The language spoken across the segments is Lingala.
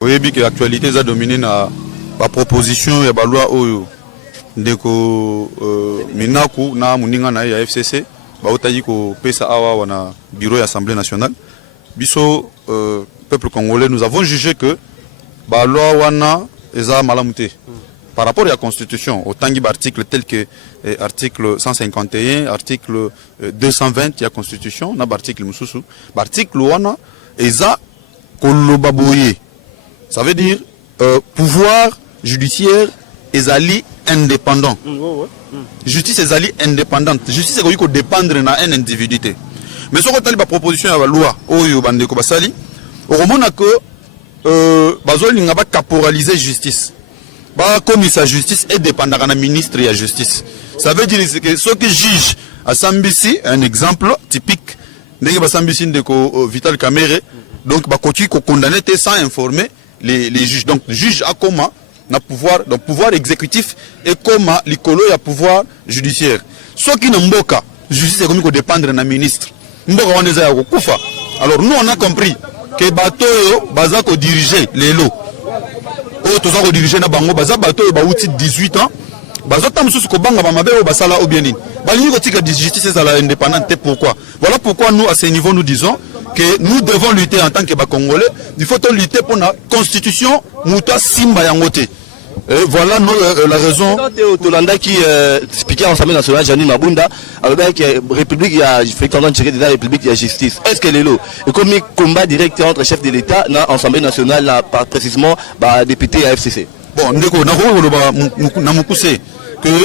Oui, bien que l'actualité a dominé la proposition et la loi Oyo. Ndeko Minaku na muninga na ya FCC ba otayi ko pesa awa wana bureau de l'Assemblée nationale. Biso peuple congolais, nous avons jugé que ba loi wana eza malamute. Par rapport à la Constitution, au tangi article tel que article 151, article 220 de la Constitution, na article mususu, article wana eza kolobaboye. Ça veut dire pouvoir judiciaire ezali indépendant. Justice ezali indépendante. Justice est qu'on dépendre na un individu. Mais ce qu'on a la proposition à la loi, oyo bandeko basali, au moment que bazoli ngaba caporaliser justice. Ba commissaire justice est dépendant na ministre de la justice. Ça veut dire que ceux qui jugent à Sambisi, un exemple typique, ndenge ba Sambisi ndeko Vital Kamerhe, donc ba continue ko condamner sans informer les juges. Donc le juge a comment na pouvoir, donc pouvoir exécutif et comment l'icolo a pouvoir judiciaire. Ceux qui n'ont pas justice est comme qu'on dépendre d'un ministre. Alors nous on a compris que bateau baza ko diriger les lots. Oh tous ko diriger na bango baza bateau ba outil 18 ans. Baza tam sous ko banga ba mabe o basala ou bien ni. Ba ni ko tika justice est indépendante. Pourquoi? Voilà pourquoi nous à ce niveau nous disons que nous devons lutter en tant que Congolais. Il faut lutter pour la constitution Mouta Simba Yangote. Voilà la raison. Tolanda qui expliquait en Assemblée nationale, Janine Mabunda, avec République, il y a effectivement de la République, il y a justice. Est-ce que les lots, et comme il combat direct entre chefs de l'État, dans l'Assemblée nationale, par précisément, député à FCC? Bon, nous avons que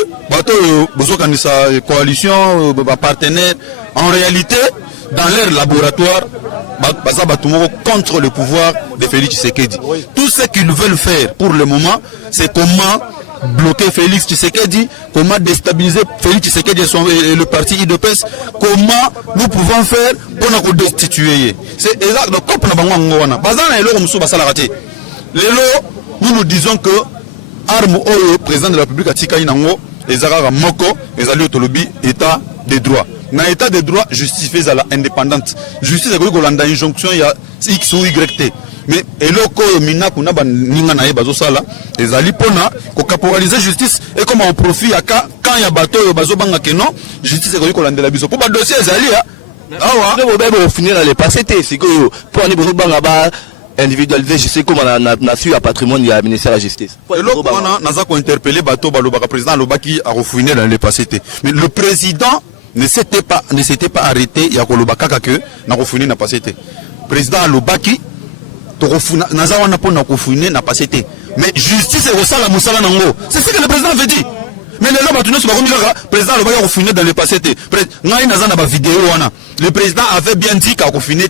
la coalition, partenaire, en réalité, dans leur laboratoire, contre le pouvoir de Félix Tshisekedi. Tout ce qu'ils veulent faire pour le moment, c'est comment bloquer Félix Tshisekedi, comment déstabiliser Félix Tshisekedi et le parti IDPS, comment nous pouvons faire pour nous destituer. C'est exact. Donc, nous nous disons que arme au président de la République a tika inango ezara moko ezali otolobi état de droit. Na état de droit justifié à la indépendante. Justice est que l'on a une jonction il y a X ou YT. Mais eloko mina kuna ba ninga na bazo sala ezali pona ko caporaliser justice et comment on profite quand il y a bateau bazo banga que non justice est que l'on la biso pour ba dossier ezali ah ouais on finir dans le passé c'est que pour aller banga ba individualisé, je sais comment on a su à patrimoine, il y a le ministère de la Justice. Et là, on a interpellé le président Lobaki a refouiné dans le passé. Mais le président ne s'était pas arrêté, il y a que n'a refouiné dans le passé. Le président Lobaki, n'a pas refouiné dans le passé. Mais justice est au sala moussala nango. C'est ce que le président avait dit. Mais les gens le président Lobaki a refouiné dans le passé. Le président avait bien dit qu'il a refouiné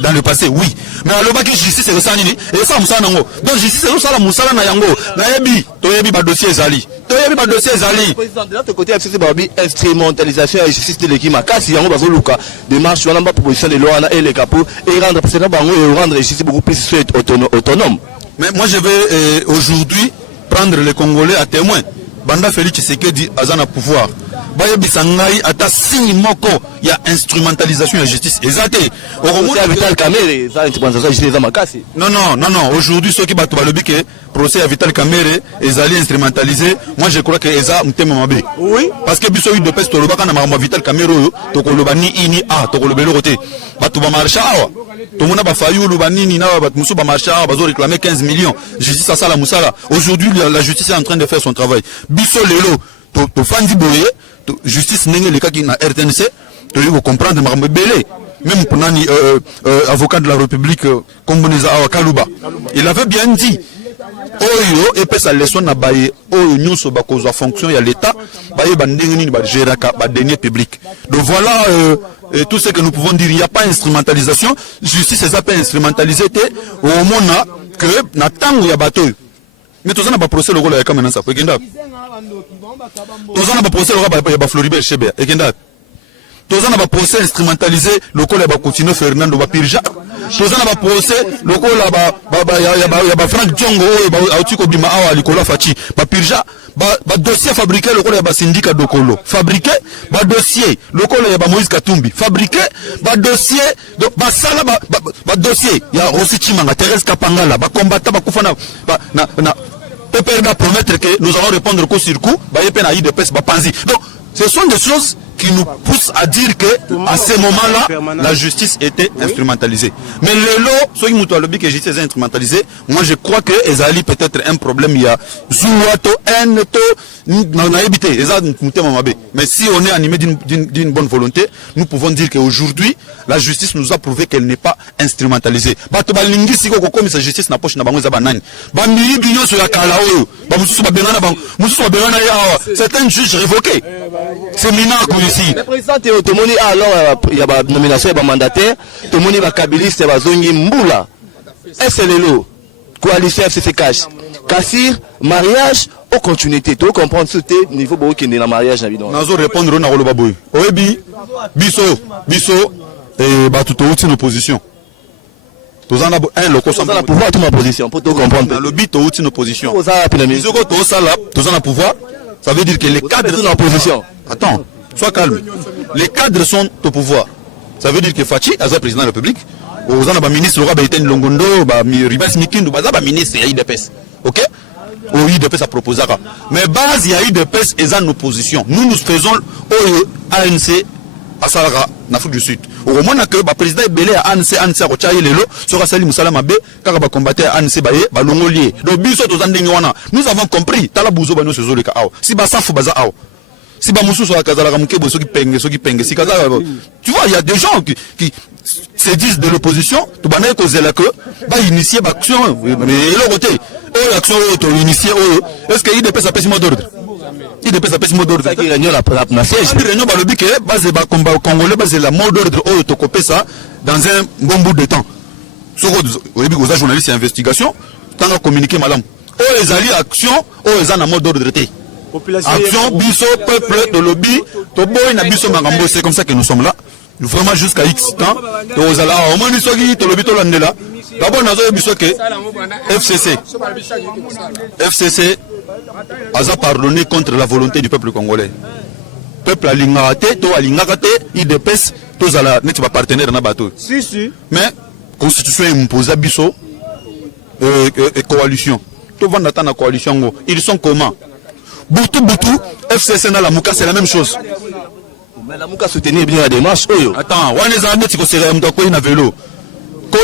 dans le passé, oui. Mais Lobaki justice est ça nini et ça moussala nango. Donc justice est ça moussala na yango. Na yebi, to yebi ba dossier ezali. To yebi ba dossier ezali. Président de l'autre côté FCC babi instrumentalisation et justice de l'équipe makasi yango bazo luka démarche wana ba proposition de loi et les capos et rendre président bango et rendre justice beaucoup plus autonome. Mais moi je vais aujourd'hui prendre les Congolais à témoin. Banda Félix Tshisekedi azana pouvoir. Baye bisangai ata signe moko ya instrumentalisation de la justice. Exacté. Vital Kamerhe, ça instrumentalisation de justice makasi. Non. Aujourd'hui ceux qui battent le que procès à Vital Kamerhe ezali instrumentalisé. Moi je crois que eza mtema mabe. Oui. Parce que biso de peste lobaka na mama Vital Kamerhe to koloba ni ini a to kolobelo côté. Batu ba marcha awa. To mona ba fayu loba nini na ba musu ba marcha awa bazo réclamer 15 millions. Justice à ça la musala. Aujourd'hui la justice est en train de faire son travail. Biso lelo to fandi boye justice n'est le cas qui n'a RTNC, tu dois comprendre mais belé même pour nani avocat de la République comme Boneza Kaluba il avait bien dit oyo et puis ça leçon na baye oyo nyuso ba cause fonction ya l'état baye ba ndengeni ba gérer ba deniers publics. Donc voilà tout ce que nous pouvons dire. Il n'y a pas instrumentalisation, justice c'est ça pas instrumentalisé au moment que na tango ya bateau. Mais tout ça n'a pas procès le rôle de la caméra ça peut genda. Tout ça n'a pas procès le rôle de Floribert Chebea et genda. Tout ça n'a pas procès instrumentalisé le rôle de Coutinho Fernando Bapirja. tozana ba procès lokola ba Frank Djongo ba auti ko bima awa likola fachi ba pirja ba dossier fabriqué lokola ba syndicat dokolo fabriqué ba dossier lokola ya ba Moïse Katumbi fabriqué ba dossier ba sala ba dossier ya Rossi Chimanga Thérèse Kapangala ba combattant ba kufana na peut promettre que nous allons répondre coup sur coup ba yepena yi de pes ba panzi. Donc ce sont des choses qui nous poussent à dire que à ce moment-là, la justice était instrumentalisée. Mais le lot, ceux qui m'ont dit que la justice est instrumentalisée, moi je crois que Ezali peut-être un problème. Il y a Zouato, N-to, mais si on est animé d'une bonne volonté, nous pouvons dire qu'aujourd'hui, la justice nous a prouvé qu'elle n'est pas instrumentalisée. Sa justice n'a pas certains juges révoqués. C'est minant ici. Le président Théotomoni a alors il y a une nomination de mandataire. Tomoni va kabiliste va zongi mboula. SLLO, coalition FCC Cash. Kassir, mariage ou continuité. Tu comprends ce niveau qui est dans le mariage. Nous allons répondre à Rolobaboy. Oebi, Bisso, et Batuto, c'est une opposition. Tous en un loco sans pouvoir, toute ma position. Pour tout comprendre. Le but, c'est une opposition. Tous en pouvoir. Ça veut dire que les cadres sont en position. Attends, sois calme. Les cadres sont au pouvoir. Ça veut dire que Fachi, Aza président de la République, aux ans ministre Laura Baïten Longondo, Ribas Mikindu, Baza ministre et IDPS. Ok? Au IDPS a proposé. Mais base, il y a IDPS et en opposition. Nous faisons ANC à Salara, en Afrique du Sud. Au moment que le président est belé à ANC a retiré les lots, sera Salim Salama B, car il va combattre ANC Baye, Balongolier. Donc, nous avons compris, Talabouzo Bano Sezoleka. Si Bassa Foubaza, si Bamoussou soit Kazala Ramkebo, ceux qui peignent, si Kazala. Tu vois, il y a des gens qui se disent de l'opposition, tu vas dire que c'est là que, va initier l'action, mais l'autre côté, l'action, tu initié, est-ce qu'il y a des personnes à d'ordre? Il dépend de ce mot d'ordre. Il réunion la réunion par le but que base congolais base la mot d'ordre au tocopé ça dans un bon bout de temps. Ce que vous avez journaliste et investigation, tant à communiquer madame. Oh les alliés action, oh les en mot d'ordre traité. Action biso peuple de lobby, to boy na biso mangambo, c'est comme ça que nous sommes là. Vraiment jusqu'à X temps. Aux ala au moins ils sont qui to lobby to landela. D'abord nous avons biso que FCC a pardonné contre la volonté du peuple congolais. Peuple a l'ingate, to a l'ingate, il dépêche, tous à la net partenaire na bateau. Mais constitution impose à biso et coalition. Tout va dans la coalition. Ils sont comment? Boutou, FCC na la Mouka, c'est la même chose. Mais la Mouka soutenir bien la démarche. Attends, on est en net, il vélo.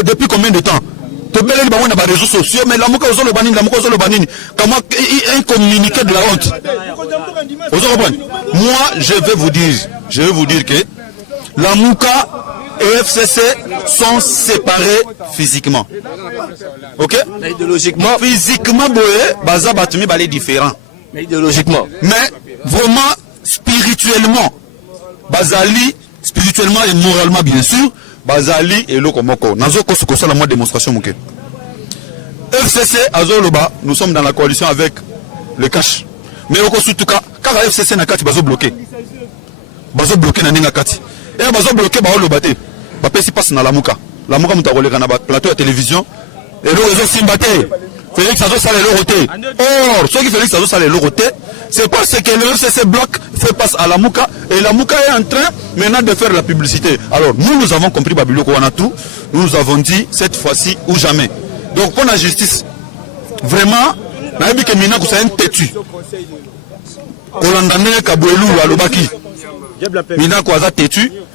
Depuis combien de temps? Les réseaux sociaux, mais la Mouka aux le banine. Comment un communiqué de la honte? Moi, je vais vous dire que la Mouka et FCC sont séparés physiquement. Ok? Mais idéologiquement. Physiquement, Baza Batumi est différent. Mais idéologiquement. Mais vraiment, spirituellement, Bazali, spirituellement et moralement, bien sûr, Bazali et Lokomoko. Nazo Kosuko, c'est la moindre démonstration. FCC, Azoloba, nous sommes dans la coalition avec le cash. Mais au surtout car FCC n'a qu'à bazo bloqué. Bazo bloqué n'a n'inga kati. Et bazo bloqué ba olobate. Ba pesi passe na la Mouka. La Mouka muta rolé na plateau de télévision. Et le réseau Simbate. Félix Azo sale le roté. Or, ce qui Félix Azo sale le roté, c'est parce que le FCC bloque fait passe à la Mouka et la Mouka est en train maintenant de faire la publicité. Alors, nous avons compris Babiloko Wanatou. Nous avons dit cette fois-ci ou jamais. Donc pour la justice, vraiment, c'est un têtu.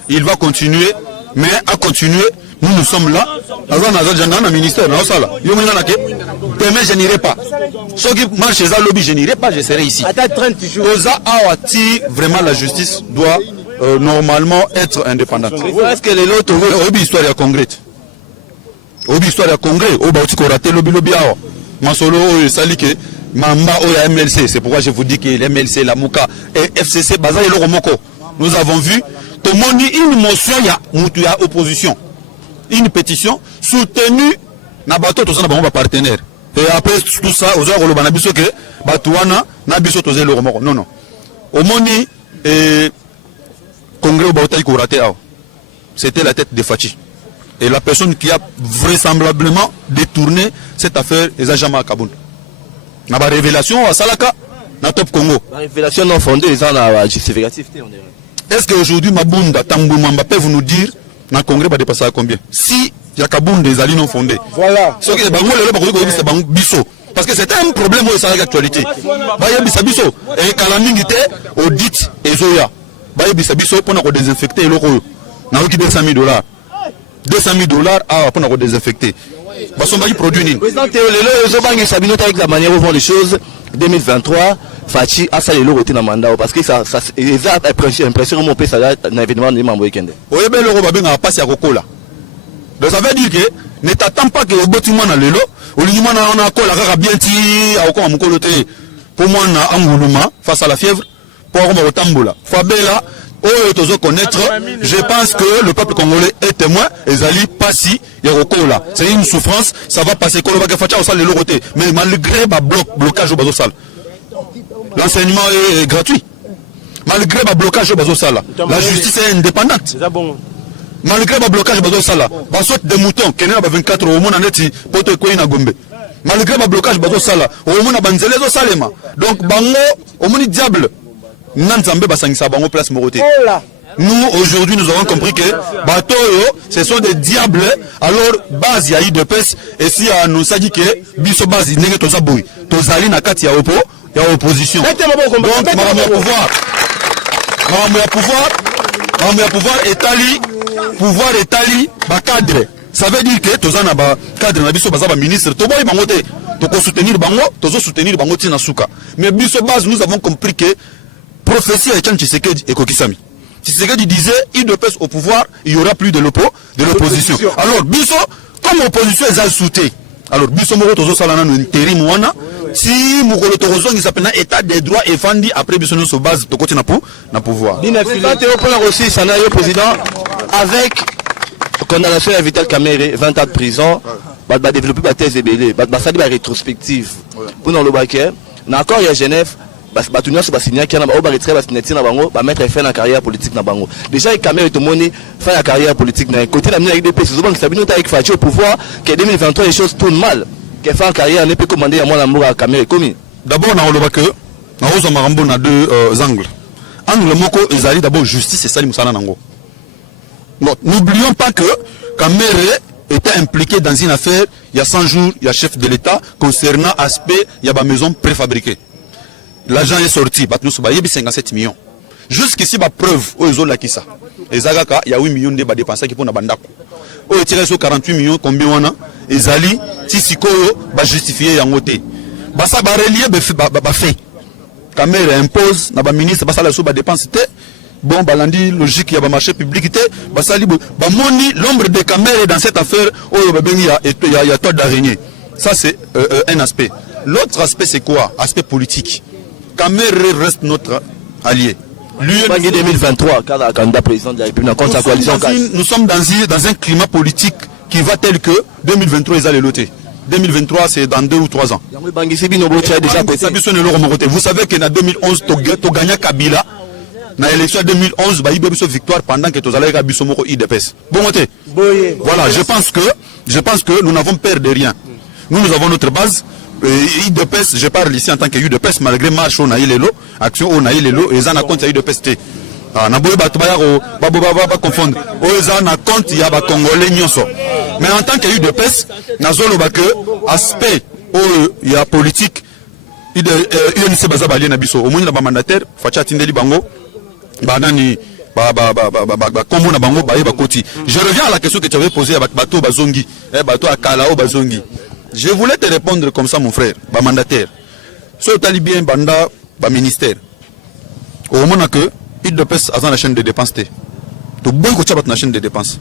Il va continuer, mais à continuer, nous sommes là. Ministère, demain je n'irai pas. Ceux qui marchent chez lobby, je n'irai pas, je serai ici. Vraiment la justice doit normalement être indépendante. Est-ce que les autres histoire concrète? Obi histoire ya congrès, au bauti ko raté lobby awa. Masolo sali ke mamba o ya MLC, c'est pourquoi je vous dis que les MLC, la Mouka et FCC baza yelo romoko. Nous avons vu tout le monde une motion ya mutu ya opposition. Une pétition soutenue na bato to sana ba partenaire. Et après tout ça, aux gens na biso ke batuana na biso to zelo romoko. Non. Au moni congrès au bauti ko raté awa. C'était la tête de Fachi. Et la personne qui a vraisemblablement détourné cette affaire, les agents à Kaboun. N'a pas révélation à Salaka, na Top Congo. La révélation non fondée, ils ont la justificative. Est-ce qu'aujourd'hui, Mabunda, Tamboumamba peuvent nous dire, dans le Congrès, va dépasser à combien? Si il y a Kaboun des alliés non fondés. Voilà. Ce qui est biso. Parce que c'est un problème au Salaka d'actualité. Baye bisabiso. Et Kalamingite, audit et Zoya. Baye bisabiso pour nous désinfecter le rôle. N'a pas $200 000. $200 pour désinfecter. Parce qu'on va y produire. Président Théo Lelo, ils ont Sabino avec la manière où vont les choses. 2023, Fachi a salé l'eau dans le mandat parce que ça a impression mon pays ça un événement de membre week-end. Oui, mais le Robin a passé à Coco là. Donc ça veut dire que ne t'attends pas que le bâtiment a l'élo, au limo on a encore la bien ti à encore mon coloté. Pour moi on a Angouluma face à la fièvre pour au Tamboula. Fabela connaître, je pense que le peuple congolais est témoin et Zali Passi et Rokola. C'est une souffrance, ça va passer comme le Facha au salle de l'Oroté. Mais malgré le blocage au Bazosal, l'enseignement est gratuit. Malgré le blocage au Bazosal, la justice est indépendante. Malgré le blocage au Bazosal, on saute des moutons, qui est 24 au monde en eti, poto et Kouina Gombe. Malgré le blocage au Bazosal, au monde à Banzele au Salema. Donc, Bango, au monde diable. Nous, aujourd'hui, nous avons compris que bateau, ce sont des diables. Alors, base, il y a eu de peste. Et si nous a dit que biso base, il n'y a pas de tozali na kati ya opposition. Donc, pouvoir étali, cadre. Ça veut dire que tous les cadres na biso baza ba ministre, to boy bangote, to soutenir bango, to soutenir bango tina suka. Mais biso base, nous avons compris que prophétie à Etienne Tshisekedi et Kokisami. Tshisekedi disait, il de pèse au pouvoir, il n'y aura plus de l'opposition. Alors, Bisso, comme l'opposition est soutée, alors Bisso Moro Tozo Salana nous intérim wana, si Mokolo Torozo qui s'appelle état des droits et fandi après Bisso nous se base de côté na pouvoir. Président Théo Pola aussi, Sanayo président, avec condamnation à Vital Kamere, 20 ans de prison, va développer la thèse ébélée, va faire la rétrospective. Pour nous le baquet, d'accord, il y a Genève. Batunia se basigna qui a mettre fin à la carrière politique na bango. Déjà il Kamere tout monde fait la carrière politique na côté la avec des pays souvent qui s'abîme avec Fachi au pouvoir que 2023 les choses tournent mal. Qui fait en carrière ne peut commander à moi l'amour à Kamere commis. D'abord na oloba que na ozo marambo na deux angles. Angle moko ezali d'abord justice et sali musala nango. Non, n'oublions pas que Kamere était impliqué dans une affaire il y a 100 jours, il y a chef de l'État concernant aspect il y a ba maison préfabriquée. L'argent est sorti, il y a 57 millions. Jusqu'ici, la preuve, il y a 8 millions de dépensés qui pour Bandako. Il y a 48 millions, combien on a? Et Zali, si va justifier en côté. Ça va relier, fait. Kamere impose, na ministre, ça la dépense. Bon, balandi, logique, il y a un marché public. L'ombre de Kamere dans cette affaire, il y a tort d'araignée. Ça, c'est un aspect. L'autre aspect, c'est quoi? Aspect politique. Kamere reste notre allié. Lui, 2023, quand le candidat président de la République contre sa coalition. Nous sommes dans un climat politique qui va tel que 2023 ils allaient loter. 2023 c'est dans 2 ou 3 ans. Vous savez que en 2011 tu gagné Kabila. Dans l'élection 2011, il y a eu victoire pendant que tu allais à Bissomoko IDPS. Bon, voilà, je pense que nous n'avons peur de rien. Nous avons notre base. IDPS, je parle ici en tant que UDPS, malgré marche on a eu les lots, action on a eu les lots, et ça n'a compte UDPS. Pas confondre. On a compte il y a des Congolais. Mais en tant que UDPS, nous avons aspect il y a politique. Il s'est basé à l'Inabiso. Au moins, il y a un mandataire, Facha Tindeli Bango, Banani, je reviens à la question que tu avais posée avec Bato Bazongi, Bato Akalao Bazongi. Je voulais te répondre comme ça, mon frère, mandataire. Si tu as bien banda, ministère, au moment que il dépêche à la chaîne de dépenses, tu as bon côté à la chaîne de dépenses.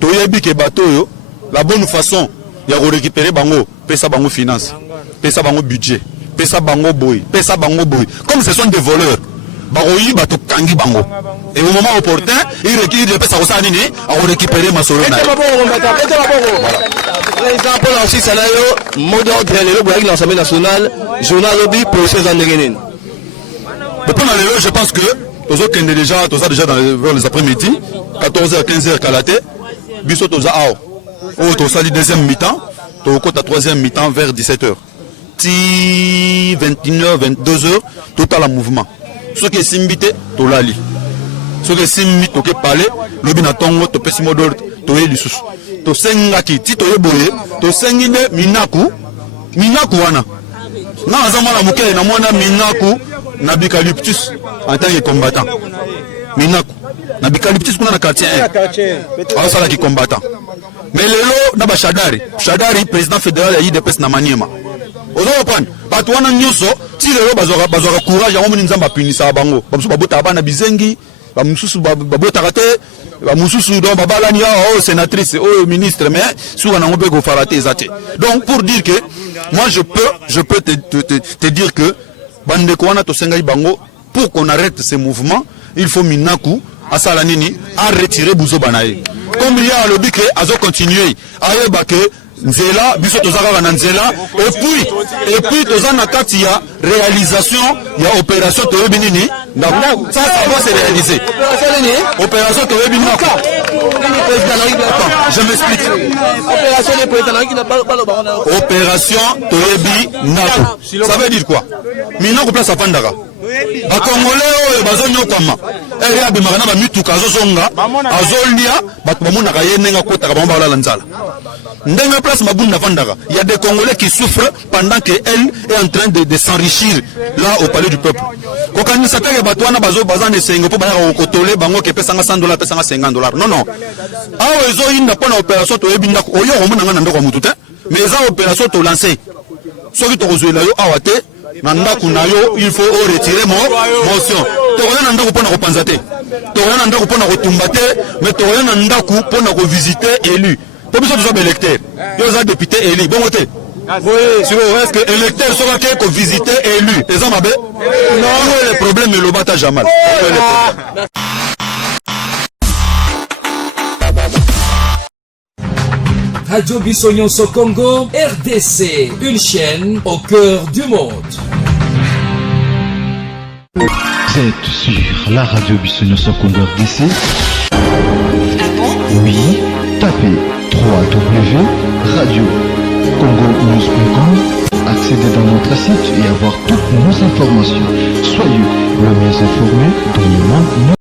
Tu as dit que bateau, la bonne façon, il y a récupérer bango, pesa bango finance, pesa bango budget, pesa bango boy, pesa bango boy. Comme ce sont des voleurs. Baroyi bato kangi bango. Et au moment opportun, il récupère pesa au sanini, à récupérer ma sorona. Exemple aussi Sanayo, mot d'ordre le Boyag l'Assemblée nationale, journal lobby pour ces années. Je pense que tous déjà vers les après-midi, 14h, 15h Kalaté, biso toza ao o to sali deuxième mi-temps to kota troisième mi-temps vers 17h ti 21h 22h total la mouvement ce qui est simbité to lali ce qui est simbi to ke parler lobi na tongo to pesi modor to ye lisusu to sengaki ti to yeboye to sengine minaku wana na azamana mukele na mwana minaku na Bicalyptus en tant que combattant minaku na Bicalyptus kuna na quartier 1 ça là qui combattant mais lelo na ba Shadari président fédéral ya IDPS na Maniema ozo pan bato wana nyoso ti lelo bazwaka courage ya moni nzamba punisa bango bamusu babota bana bizengi bamususu babota kate bamususu do babalani oh sénatrice oh ministre mais sur na ngombe go farate ezate donc pour dire que moi je peux te dire que bande ko wana to sengai bango pour qu'on arrête ces mouvements il faut minaku asala nini à retirer buzo banaye comme il y a le but que azo continuer ayeba que nzela biso tozaka na nzela et puis tozana kati ya réalisation ya opération to binini ça va se réaliser opération to binini je m'explique opération to binini ça veut dire quoi minako place afandaka ba congolais oyo bazonyokama eri abimaka na ba mituka azozonga azolia bato bamonaka ye nenga kotaka bango balala nzala ndenga place mabunda fandaka il y a des congolais qui souffrent pendant que elle est en train de s'enrichir là au palais du peuple kokanisa teke bato wana bazana esengo po bayaka kokotole bango ke pesanga $100 pesanga $50 non awa ezoyinda mpona opération toyebi ndako oyo omonanga na ndako ya mutu te mais eza opération tolancer soki tokozwela yo awa te na ndako na yo il faut retirer motion tokoya na ndako mpona kopanza te tokoya na ndako mpona kotumba te mais tokoya na ndako mpona kovisiter élu po biso toza baélecteur yo oza député élu bongo te est-ce que électeur soki ko visiter élu eza mabe non le problème elobata jamal Radio Bissonyonso Congo, RDC, une chaîne au cœur du monde. Vous êtes sur la radio Bissonyonso Congo RDC. Oui, tapez www.radiocongonews.com, accédez dans notre site et avoir toutes nos informations. Soyez le mieux informés dans le monde.